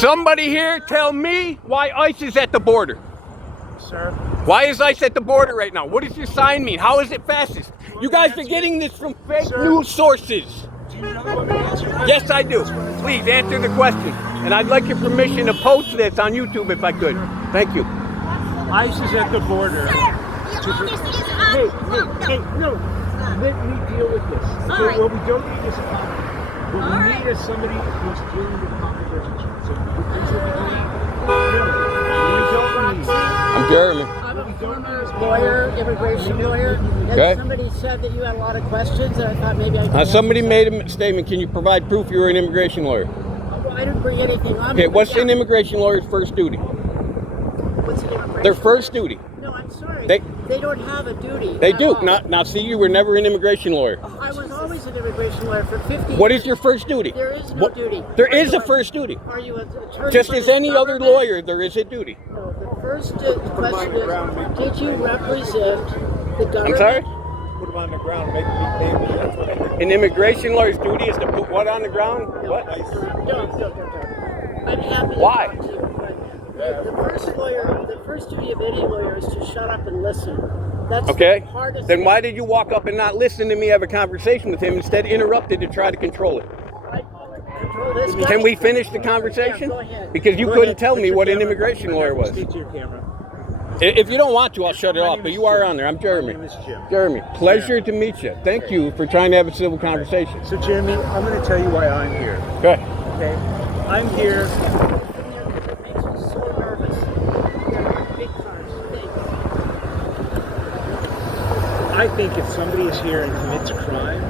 Somebody here tell me why ICE is at the border. Sir? Why is ICE at the border right now? What does your sign mean? How is it fastest? You guys are getting this from fake news sources. Do you really want me to answer that? Yes, I do. Please answer the question. And I'd like your permission to post this on YouTube if I could. Thank you. ICE is at the border. Hey, no. Let me deal with this. So right. what we don't need is a cop. What we need is somebody who's dealing with controversial. So things that we don't need. I'm Jeremy. I'm a former lawyer, immigration lawyer. And Okay. somebody said that you had a lot of questions, and I thought maybe I could Somebody answer made a statement. Can you provide proof you're an immigration lawyer? some. Well, I didn't bring anything on. Okay, but what's yeah. an immigration lawyer's first duty? What's an immigration? Their first duty. No, I'm sorry. They- They don't have a duty. They at do. all. Now, see, you were never an immigration lawyer. I was always an immigration lawyer for 50 What years. is your first duty? There is no duty. There Are is you a first duty. Are you an attorney? Just for as the any other government? lawyer, there is a duty. No, the first question is, did you represent the government? I'm sorry? Put them on the ground, make me pay me. That's what I did. An immigration lawyer's duty is to put what on the ground? What? No. I'm happy to Why? talk to you, but the first duty of any lawyer is to shut up and listen. That's Okay. the hardest Then thing. why did you walk up and not listen to me have a conversation with him, instead interrupted to try to control it? I control this guy. Can we finish the conversation? Yeah, go ahead. Because you Go couldn't ahead. tell Put me your what an camera- immigration lawyer was. Speak to your camera. If you don't want to, I'll shut it My off, name but is you are Jim. on there. I'm Jeremy. My name is Jim. Jeremy, pleasure to meet you. Thank you for trying to have a civil conversation. So Jeremy, I'm going to tell you why I'm here. Okay. Okay? I'm here. It makes me so nervous. They're big cars. Big. I think if somebody is here and commits a crime,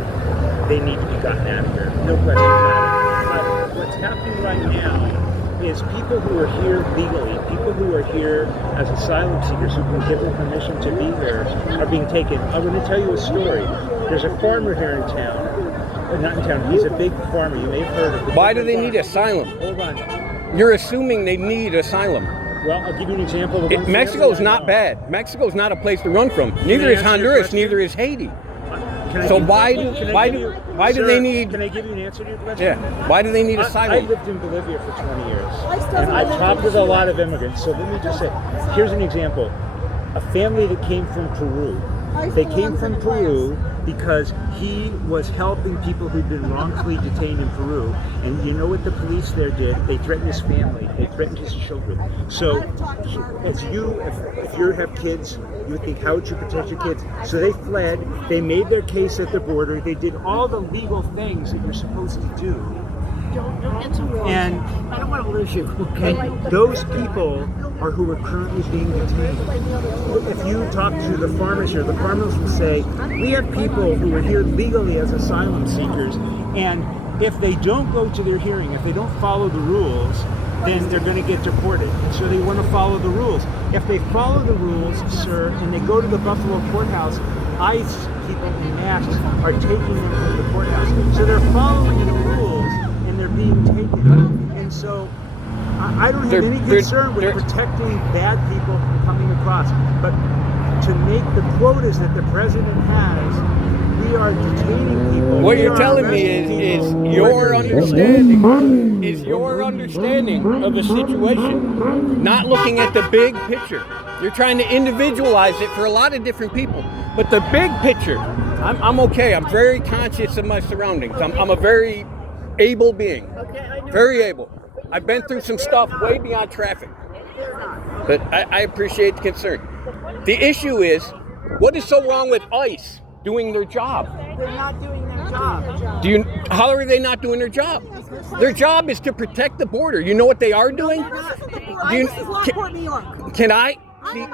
they need to be gotten out of here. No question about it. What's happening right now is people who are here legally, people who are here as asylum seekers who've been given permission to be here, are being taken. I'm going to tell you a story. There's a farmer here in town. Not in town. He's a big farmer. You may have heard of him. Why do they need asylum? Hold on. You're assuming they need asylum. Well, I'll give you an example of one Mexico's family I not know. bad. Mexico's not a place to run from. Neither I is answer your Honduras. question? Neither is Haiti. Can I So give- why can I do give you- why do Sir, they need? Can I give you an answer to your question? Yeah. Why do they need I asylum? lived in Bolivia for 20 years. still And I live in talked with a Bolivia. lot of immigrants. So let me just say, here's an example. A family that came from Peru. They came from Peru because he was helping people who'd been wrongfully detained in Peru. And you know what the police there did? They threatened his family. They threatened his children. So if you have kids, you would think, how would you protect your kids? So they fled. They made their case at the border. They did all the legal things that you're supposed to do. Don't get too close. And I don't want to lose you. Okay. and those people are who are currently being detained. If you talk to the farmers here, the farmers will say, we have people who are here legally as asylum seekers, and if they don't go to their hearing, if they don't follow the rules, then they're going to get deported. And so they want to follow the rules. If they follow the rules, sir, and they go to the Buffalo courthouse, ICE people in masks are taking them from the courthouse. So they're following the rules, and they're being taken. And so I don't have any concern with protecting bad people from coming across. But to make the quotas that the president has, we are detaining people. What We you're are telling me arresting is people. your understanding of the situation, not looking at the big picture. You're trying to individualize it for a lot of different people, but the big picture, I'm okay. I'm very conscious of my surroundings. I'm a very able being, Okay, I know. very able. I've been through some stuff way beyond traffic, but I appreciate the concern. The issue is, what is so wrong with ICE doing their job? They're not doing their job. How are they not doing their job? Their job is to protect the border. You know what they are doing? This is Lockport, New York. Can I? See,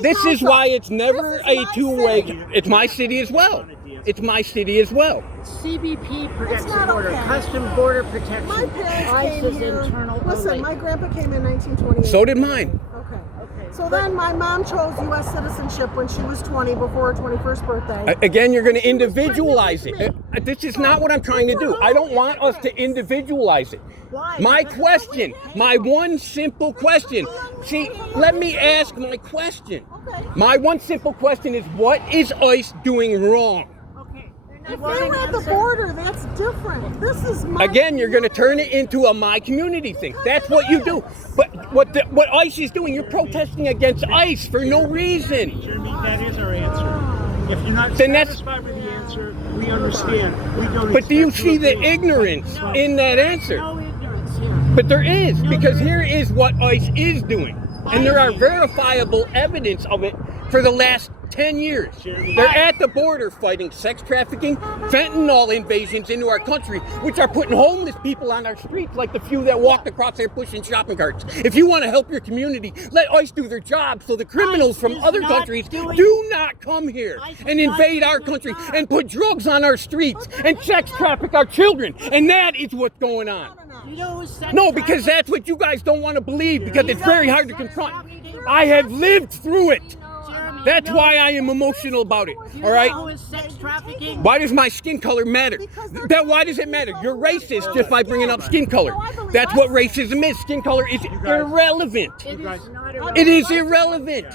this is why it's never a two-way. It's my city as well. It's my city as well. CBP protects It's the not border. okay. Custom border protection. My parents ICE came is here. internal Listen, only. my grandpa came in 1928. So did mine. Okay. So then my mom chose U.S. citizenship when she was 20 before her 21st birthday. Again, you're going to individualize it. This is not what I'm trying to do. I don't want us to individualize it. Why? My question, my one simple question. See, let me ask my question. Okay. My one simple question is, what is ICE doing wrong? Okay, they're If they were at the border, that's different. This is my Again, you're going to turn it into a my community thing. That's what you do. But what ICE is doing, you're protesting against ICE for no reason. Jeremy, that is our answer. If you're not Then that's- satisfied with the answer, we understand. We don't. But do you expect see to the agree. ignorance in that answer? No ignorance here. But there is, because here is what ICE is doing. And there are verifiable evidence of it for the last 10 years. They're at the border fighting sex trafficking, fentanyl invasions into our country, which are putting homeless people on our streets like the few that walked across there pushing shopping carts. If you want to help your community, let ICE do their job so the criminals from other countries do not come here and invade our country and put drugs on our streets and sex traffic our children. And that is what's going on. You know who's sex No, because trafficking? that's what you guys don't want to believe, because it's very hard to confront. I have lived through it. Jeremy, That's you know- why I am emotional about it. You All right? know who is sex trafficking? Why does my skin color matter? Why does it matter? You're racist just by bringing up skin color. That's what racism is. Skin color is irrelevant. It is not irrelevant. It is irrelevant.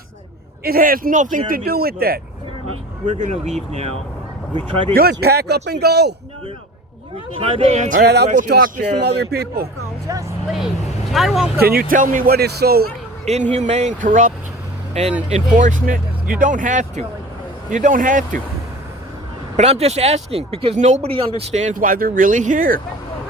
It has nothing to do with that. We're going to leave now. We try to Good. answer your Pack up and questions. go. We try to answer All right, your I'll go questions, talk to some Jeremy. other people. Just leave. I won't go. Can you tell me what is so inhumane, corrupt, and enforcement? You don't have to. You don't have to. But I'm just asking because nobody understands why they're really here.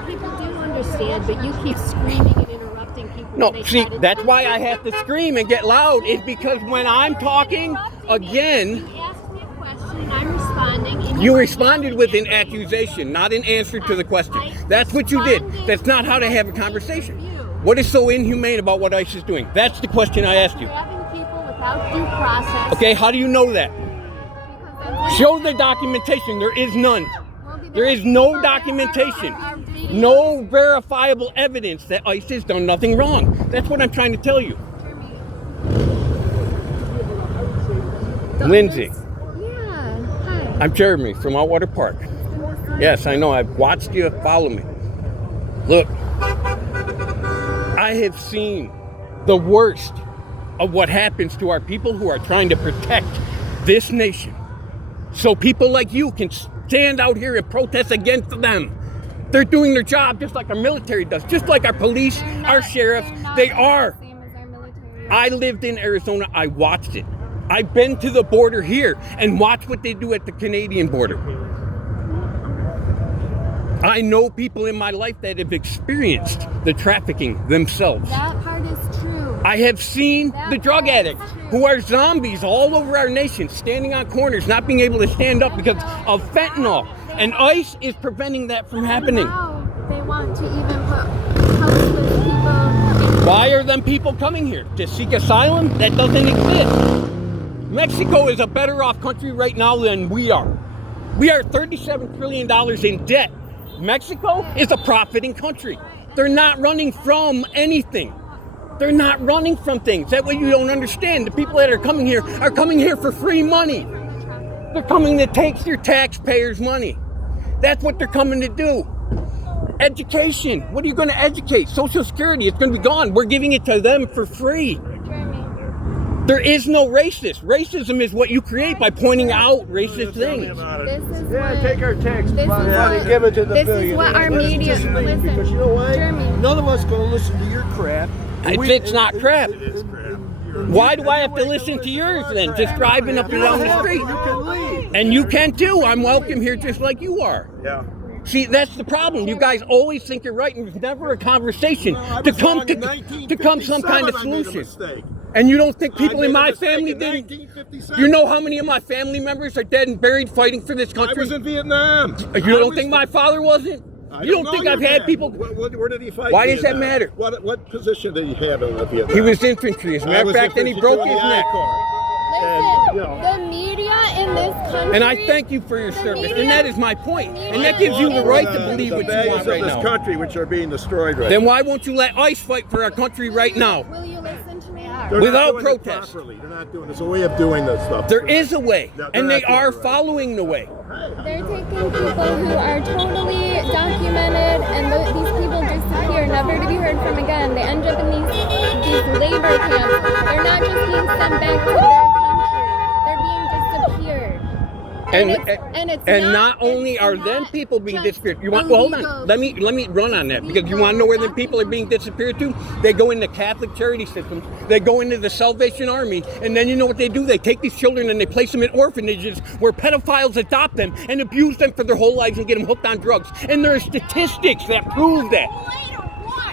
People do understand, but you keep screaming and interrupting people. No, when they see, try to that's do why it. I have to scream and get loud. Is because when I'm talking again, You asked me a question, I'm responding. And you are responded with an yelling at me. accusation, not an answer to the question. That's what you did. That's not how to have a conversation. What is so inhumane about what ICE is doing? That's the question I asked you. Grabbing people without due process. Okay, how do you know that? Because that's- Show the documentation. There is none. Well, There is no documentation, no verifiable evidence that ICE has done nothing wrong. That's what I'm trying to tell you. Lindsay, Yeah, hi. I'm Jeremy from Outwater Park. Yes, I know. I've watched you follow me. Look, I have seen the worst of what happens to our people who are trying to protect this nation. So people like you can stand out here and protest against them. They're doing their job just like our military does, just like our police, our sheriffs. They are. Same as our military. I lived in Arizona. I watched it. I've been to the border here and watched what they do at the Canadian border. I know people in my life that have experienced the trafficking themselves. That part is true. I have seen the drug addicts who are zombies all over our nation, standing on corners, not being able to stand up because of fentanyl. And ICE is preventing that from happening. Now they want to even put houseless people in. Why are them people coming here? To seek asylum? That doesn't exist. Mexico is a better off country right now than we are. We are $37 trillion in debt. Mexico is a profiting country. They're not running from anything. They're not running from things. That way you don't understand. The people that are coming here for free money. They're coming to take your taxpayers' money. That's what they're coming to do. Education. What are you going to educate? Social Security. It's going to be gone. We're giving it to them for free. There is no racist. Racism is what you create by pointing out racist things. This is Yeah, what, take our tax this money is and what- give it to the this is billionaires. what our Let us media- just leave, listen, because you know what? Jeremy. None of us going to listen to your crap. It's not crap. Why do I have to listen to yours then? Just driving up and down the street. You can leave. And you can too. I'm welcome here just like you are. Yeah. See, that's the problem. You guys always think you're right, and there's never a conversation to come some kind of solution. And you don't think people in my family didn't? You know how many of my family members are dead and buried fighting for this I country? was in Vietnam. You don't think my father wasn't? You don't think I've had people? Where did he fight? Why does that Vietnam? matter? What position did he have in Vietnam? He was infantry. As a matter of fact, then he broke his neck. Listen, you know. the media in this country. And I thank you for your service, and that is my point. And that gives you the right to believe what you want right of this now. country, which are being destroyed right Then now. why won't you let ICE fight for our country right now? Will you listen to me? They're without not doing it protest? properly. They're not doing it. It's a way of doing this stuff. There is a way, No, and they're they not doing are it right. following the way. They're taking people who are totally documented, and these people disappear, never to be heard from again. They end up in these labor camps. They're not just being sent back to their country. They're being disappeared. And not only are them people being disappeared. You want? Well, hold on. Let me run on that, because you want to know where the people are being disappeared to? They go into Catholic charity systems. They go into the Salvation Army, and then you know what they do? They take these children and they place them in orphanages where pedophiles adopt them and abuse them for their whole lives and get them hooked on drugs. And there are statistics that prove that.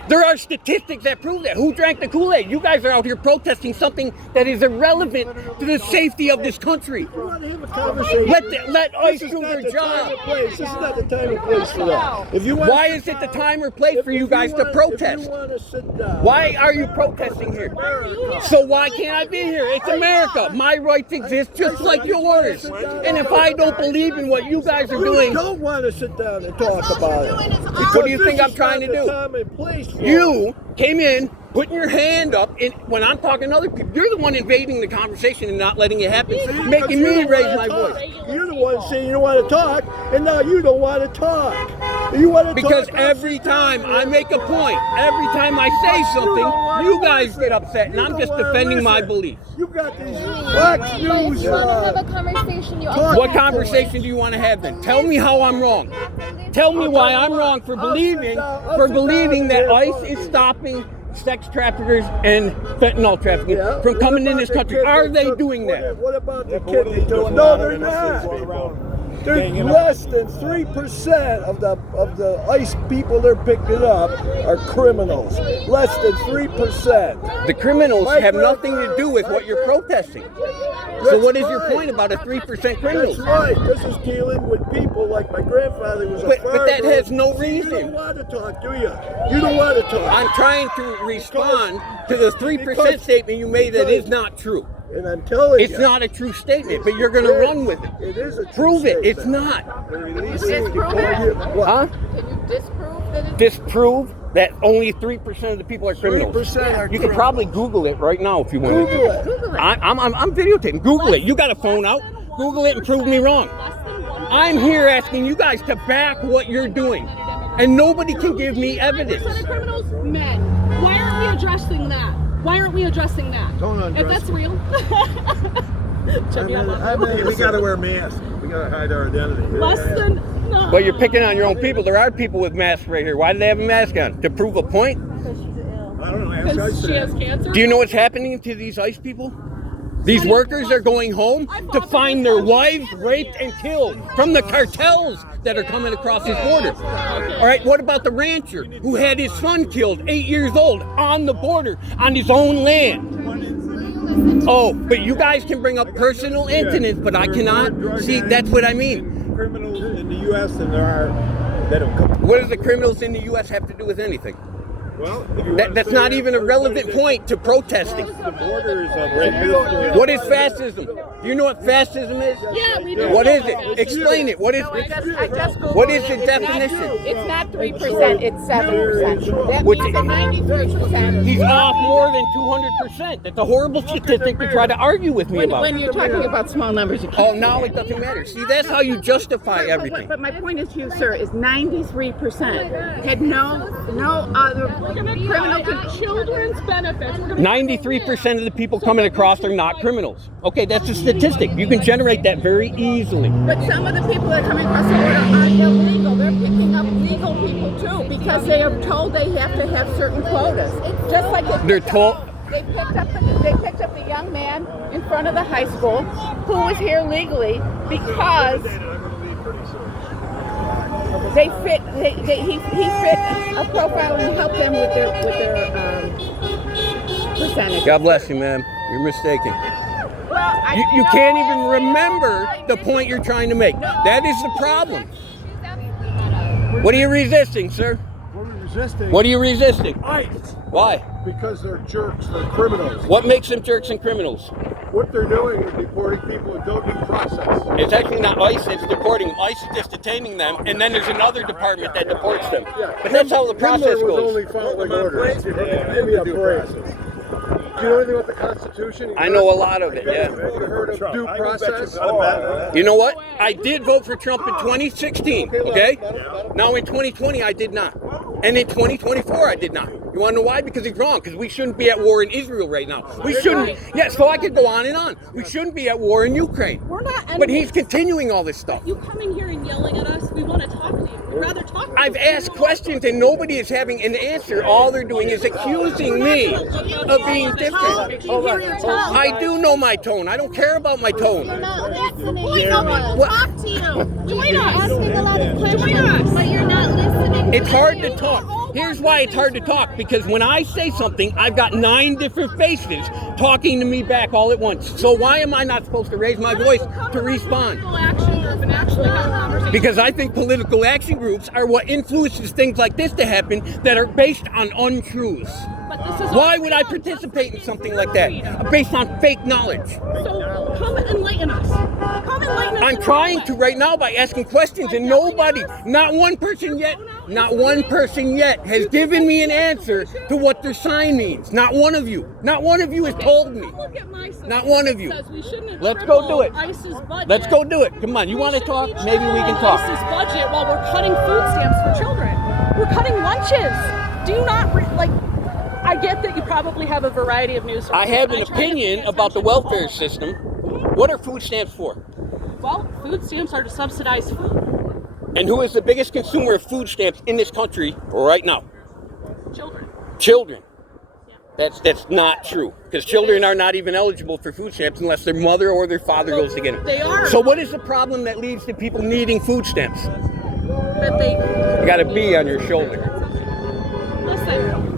There are statistics that prove that. Who drank the Kool-Aid? You guys are out here protesting something that is irrelevant to the safety of this country. We want to have a conversation. Let ICE do their job. This is not the time or place for that. If you want Why is it the time or place for you guys to protest? If you want to sit down. Why are you protesting here? So why can't I be here? It's America. My rights exist just like yours. And if I don't believe in what you guys are You doing, don't want to sit down and talk about it. what do you think I'm trying to do? Time and place for You came in, putting your hand up, and when I'm talking to other people, you're the one invading the conversation and not letting it happen, making me raise my voice. You're the one saying you don't want to talk, and now you don't want to talk. You want to Because talk every time I make a point, every time I say something, you guys get upset, and I'm just defending my beliefs. You got these Fox You guys News. want to have a conversation, you also What have to conversation do you want to have then? Tell me how I'm wrong. Tell me why I'm wrong for believing that ICE is stopping sex traffickers and fentanyl trafficking from coming in this country. Are they doing that? What about the kid they took? No, they're not. There's less than 3% of the ICE people they're picking up are criminals. Less than 3%. The criminals have nothing to do with what you're protesting. So what is your point about a 3% criminals? That's right. This is dealing with people like my grandfather was a farmer. But that has no You reason. don't want to talk, do you? You don't want to talk. I'm trying to respond to the 3% statement you made that is not true. And I'm telling you. It's not a true statement, but you're going to run with it. It is a true Prove it. statement. It's not. Disprove it. Huh? Can you disprove that it's Disprove that only 3% of the people are criminals. 3% are You can probably Google it right now if you want. Google it. Google it. I'm videotaping. Google it. You got a phone out. Google it and prove me wrong. I'm here asking you guys to back what you're doing, and nobody can give me evidence. Criminals, men. Why aren't we addressing that? Why aren't we addressing that? Don't If undress that's me. real. We got to wear masks. We got to hide our identity. Less than. No. But you're picking on your own people. There are people with masks right here. Why do they have a mask on? To prove a point? I don't know. Ask Because ICE she that. has cancer. Do you know what's happening to these ICE people? These workers are going home to find their wives raped and killed from the cartels that are coming across his border. All right, what about the rancher who had his son killed, 8 years old, on the border, on his own land? Oh, but you guys can bring up personal incidents, but I cannot. See, that's what I mean. Criminals in the U.S. than there are that have come. What does the criminals in the U.S. have to do with anything? Well, if you want to That's say not that, even a relevant point to protesting. The borders of rapist. What is fascism? Do you know what fascism is? Yeah, we do. What is it? Explain it. What is I just Googled What is it. the definition? It's not 3%, it's 7%. That Which- means that 93%. He's off more than 200%. That's a horrible statistic to try to argue with me about. When you're talking about small numbers, you Oh, can't. now it doesn't matter. See, that's how you justify everything. But my point is to you, sir, is 93% had no other criminal Children's benefits. We're gonna 93% of the people coming across are not criminals. Okay, that's a statistic. You can generate that very easily. But some of the people that are coming across the border aren't illegal. They're picking up legal people too because they are told they have to have certain quotas. Just like They're told. they picked up the young man in front of the high school who was here legally because he fit a profile and helped them with their percentage. God bless you, ma'am. You're mistaken. Well, You can't even remember the point you're trying to make. That is the problem. What are you resisting, sir? We're resisting. What are you resisting? ICE. Why? Because they're jerks, they're criminals. What makes them jerks and criminals? What they're doing is deporting people who don't need process. It's actually not ICE that's deporting them. ICE is just detaining them, and then there's another department that deports them. But that's how the process Himmler was goes. only following orders. Give me a break. Do you know anything about the Constitution? I know a lot of it, yeah. Have you heard of due process? You know what? I did vote for Trump in 2016, okay? Now in 2020, I did not. And in 2024, I did not. You want to know why? Because he's wrong. Because we shouldn't be at war in Israel right now. We shouldn't. Yeah, so I could go on and on. We shouldn't be at war in Ukraine. We're not enemies. But he's continuing all this stuff. You coming here and yelling at us, we want to talk to you. We'd rather talk to you. I've asked questions and nobody is having an answer. All they're doing is accusing me of being different. I do know my tone. I don't care about my tone. You're not listening. What? Talk to you. Join us. Asking a lot of questions, Join us. but you're not listening. It's hard to talk. Here's why it's hard to talk, because when I say something, I've got 9 different faces talking to me back all at once. So why am I not supposed to raise my voice to respond? Action group and actually have a conversation. Because I think political action groups are what influences things like this to happen that are based on untruths. But this is Why would I participate in something like that based on fake knowledge? So come enlighten us. Come enlighten us. I'm trying to right now by asking questions, and nobody, not one person yet has given me an answer to what their sign means. Not one of you. Not one of you has told me. Look at my sign. Not one of you. It says we shouldn't Let's go do it. ICE's budget. Let's go do it. Come on, you want to talk? Maybe we can talk. ICE's budget while we're cutting food stamps for children. We're cutting lunches. Do you not I get that you probably have a variety of news sources. I have an try to opinion pay about the attention to welfare all. system. What are food stamps for? Well, food stamps are to subsidize food. And who is the biggest consumer of food stamps in this country right now? Children. Children. That's not true, because children are not even eligible for food stamps unless their mother or their father goes to get them. They are. So what is the problem that leads to people needing food stamps? That they. You got a bee on your shoulder.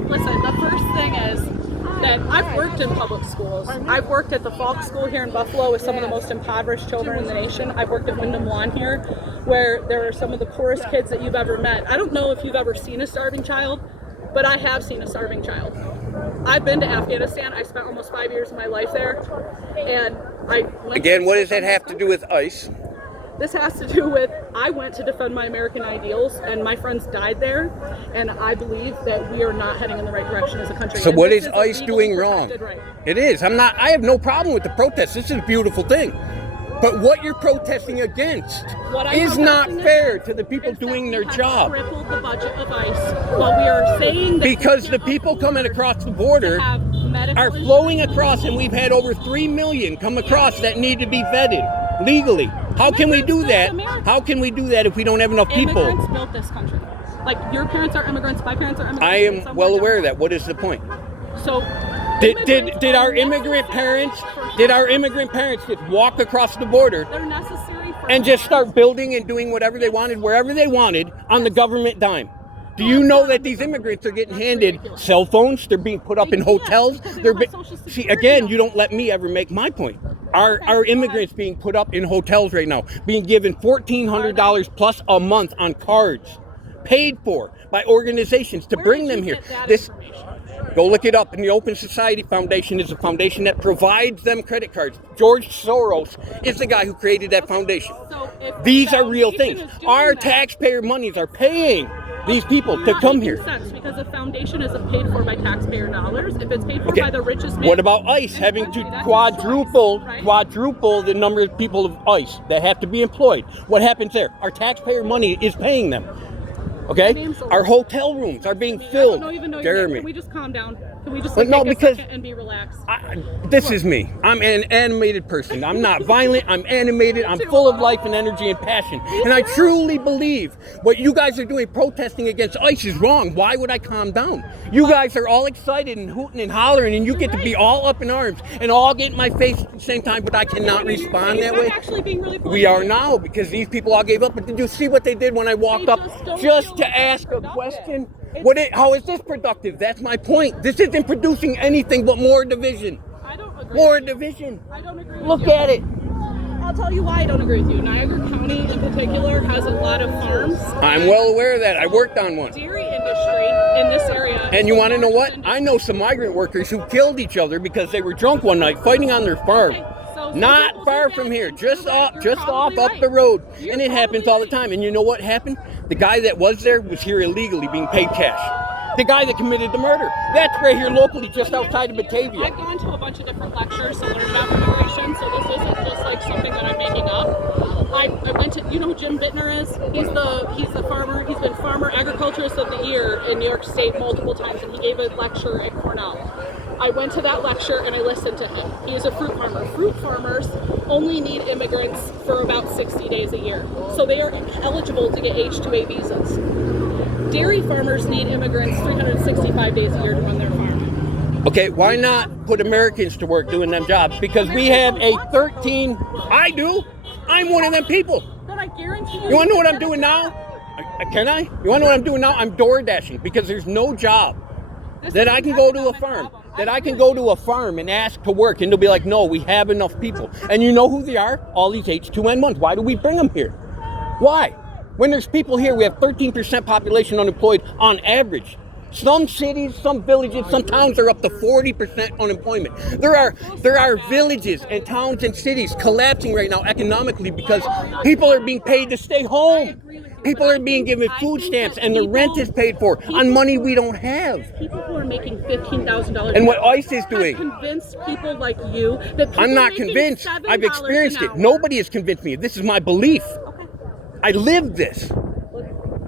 Listen, the first thing is that I've worked in public schools. I've worked at the Falk School here in Buffalo with some of the most impoverished children in the nation. I've worked at Wyndham Lawn here, where there are some of the poorest kids that you've ever met. I don't know if you've ever seen a starving child, but I have seen a starving child. I've been to Afghanistan. I spent almost 5 years of my life there, and I went. Again, what does that have to do with ICE? This has to do with, I went to defend my American ideals, and my friends died there, and I believe that we are not heading in the right direction as a country. So And what this is a ICE legally doing wrong? protected right. It is. I have no problem with the protest. This is a beautiful thing. But what you're protesting against What I'm is not protesting fair against to the people is that doing we their have job. Tripled the budget of ICE while we are saying that Because the people coming across the border have medical are flowing across, and we've had over 3 million come across that need to be vetted legally. How can we do that? How can we do that if we don't have enough people? Immigrants built this country. Like, your parents are immigrants, my parents are immigrants. I and am somewhere well down aware of the that. What is the point? road. So Did our immigrant parents just walk across the border They're necessary for and just start building and doing whatever they wanted, wherever they wanted, on the government dime? Do you know that these immigrants are getting handed cell phones? They're being put up in hotels. See, again, you don't let me ever make my point. Our immigrants being put up in hotels right now, being given $1,400 plus a month on cards, paid for by organizations to bring them here. Go look it up. And the Open Society Foundation is a foundation that provides them credit cards. George Soros is the guy who created that foundation. So if These the are real foundation things. is doing Our that, taxpayer monies are paying these people you're to not come making here. sense, because the foundation isn't paid for by taxpayer dollars. If it's paid for Okay. by the richest man, What about ICE in the having country, to that's quadruple his choice, right? quadruple the number of people of ICE that have to be employed? What happens there? Our taxpayer money is paying them. Okay? name's Our hotel rooms are being filled. I don't even know your name. Jeremy. Can we just calm down? Can we just But no, take a because- second and be relaxed? This is me. I'm an animated person. I'm not violent. I'm animated. I'm full of life and energy and passion. And I truly believe what you guys are doing, protesting against ICE, is wrong. Why would I calm down? You guys are all excited and hooting and hollering, and you get to be all up in arms and all get in my face at the same time, but I cannot respond that I'm way. actually being really We are now, because these people all gave up. But did you see what they did when I walked They up just don't just feel to like ask a it's question? productive. How is this productive? That's my point. This isn't producing anything but more division. I don't agree. More with you. division. I don't agree. Look with you. at it. I'll tell you why I don't agree with you. Niagara County, in particular, has a lot of farms. I'm well aware of that. I worked on one. Dairy industry in this area. And you want to know what? Largest I know some migrant workers who killed each other because they were drunk one night fighting on their farm. Okay, so some Not people far do from that. here, You're just right. off, You're up probably the road, You're and it happens probably all the time. And you know what happened? The guy that was there was here illegally, being paid cash. The guy that committed the murder. That's right here locally, just outside of Batavia. I've gone to a bunch of different lectures to learn about immigration, so this isn't just like something that I'm making up. I went to, Jim Jim Bittner is? He's the farmer. He's been Farmer Agriculturist of the Year in New York State multiple times, and he gave a lecture at Cornell. I went to that lecture and I listened to him. He is a fruit farmer. Fruit farmers only need immigrants for about 60 days a year, so they are eligible to get H-2A visas. Dairy farmers need immigrants 365 days a year to run their farm. Okay, why not put Americans to work doing them jobs? Because we have a 13. I do. I'm one of them people. But I guarantee You want to know what I'm doing now? Can I? You want to know what I'm doing now? I'm door dashing because there's no job that I can go to a farm. That I can go to a farm and ask to work, and they'll be like, no, we have enough people. And you know who they are? All these H-2N1s. Why do we bring them here? Why? When there's people here, we have 13% population unemployed on average. Some cities, some villages, some towns are up to 40% unemployment. There are villages and towns and cities collapsing right now economically because people are being paid to stay home. People are being given food stamps and the rent is paid for on money we don't have. People who are making $15,000. And what ICE is doing. Convinced people like you that people I'm not making convinced. $7 I've experienced an it. hour. Nobody has convinced me. This is my belief. Okay. I live this.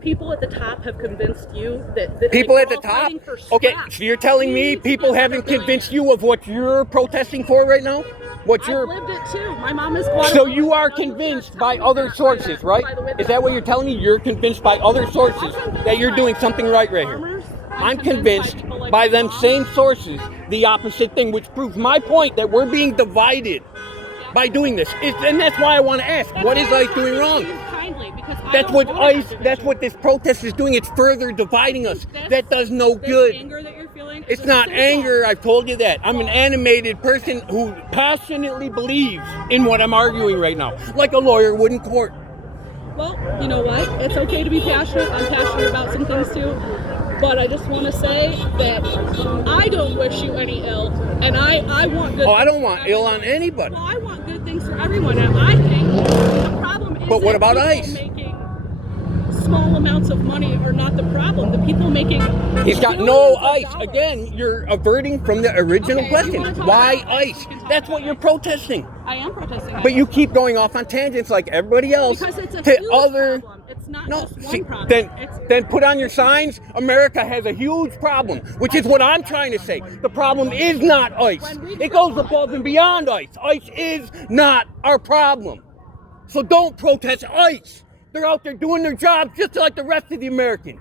People at the top have convinced you that People like, at the we're all top? fighting for Okay, scraps. so you're telling me people haven't convinced you of what you're protesting for right now? What I've you're lived it too. My mom is So you are convinced by other sources, right? Is that what you're telling me? You're convinced by other sources that you're doing something right here. I'm convinced by them same sources the opposite thing, which proves my point that we're being divided by doing this. And that's why I want to ask, what is ICE doing wrong? That's what ICE, that's what this protest is doing. It's further dividing us. That does no good. Anger that you're feeling It's not anger, I've told you that. I'm an animated person who passionately believes in what I'm arguing right now, like a lawyer would in court. Well, you know what? It's okay to be passionate. I'm passionate about some things too. But I just want to say that I don't wish you any ill. And I want good things. Oh, I don't want ill on anybody. Well, I want good things for everyone. And I think the problem is But what that about people ICE? making small amounts of money are not the problem. The people making He's got no ICE. Again, you're averting from the original Okay, you question. wanna talk Why about ICE? ICE? We can talk That's about what you're ICE. protesting. I am protesting. But you keep going off on tangents like everybody else because it's a to huge other. problem. It's not No, just one see, problem. then put on your signs. America has a huge problem, which is what I'm trying to say. The problem is not ICE. It goes above and beyond ICE. ICE is not our problem. So don't protest ICE. They're out there doing their job just like the rest of the Americans.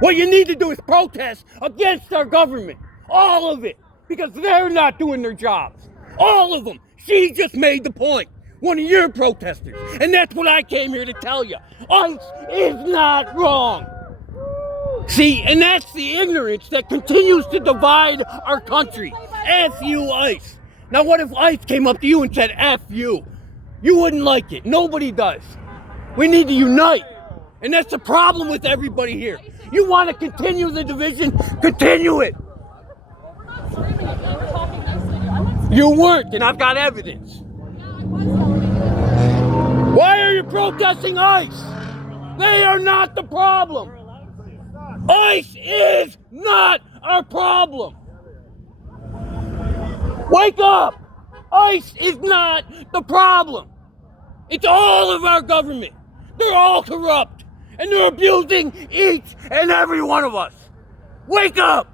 What you need to do is protest against our government. All of it. Because they're not doing their jobs. All of them. She just made the point. One of your protesters. And that's what I came here to tell you. ICE is not wrong. See, and that's the ignorance that continues to divide our country. F you, ICE. Now what if ICE came up to you and said, F you? You wouldn't like it. Nobody does. We need to unite. And that's the problem with everybody here. You want to continue the division? Continue it. You weren't, and I've got evidence. Why are you protesting ICE? They are not the problem. ICE is not our problem. Wake up! ICE is not the problem. It's all of our government. They're all corrupt. And they're abusing each and every one of us. Wake up!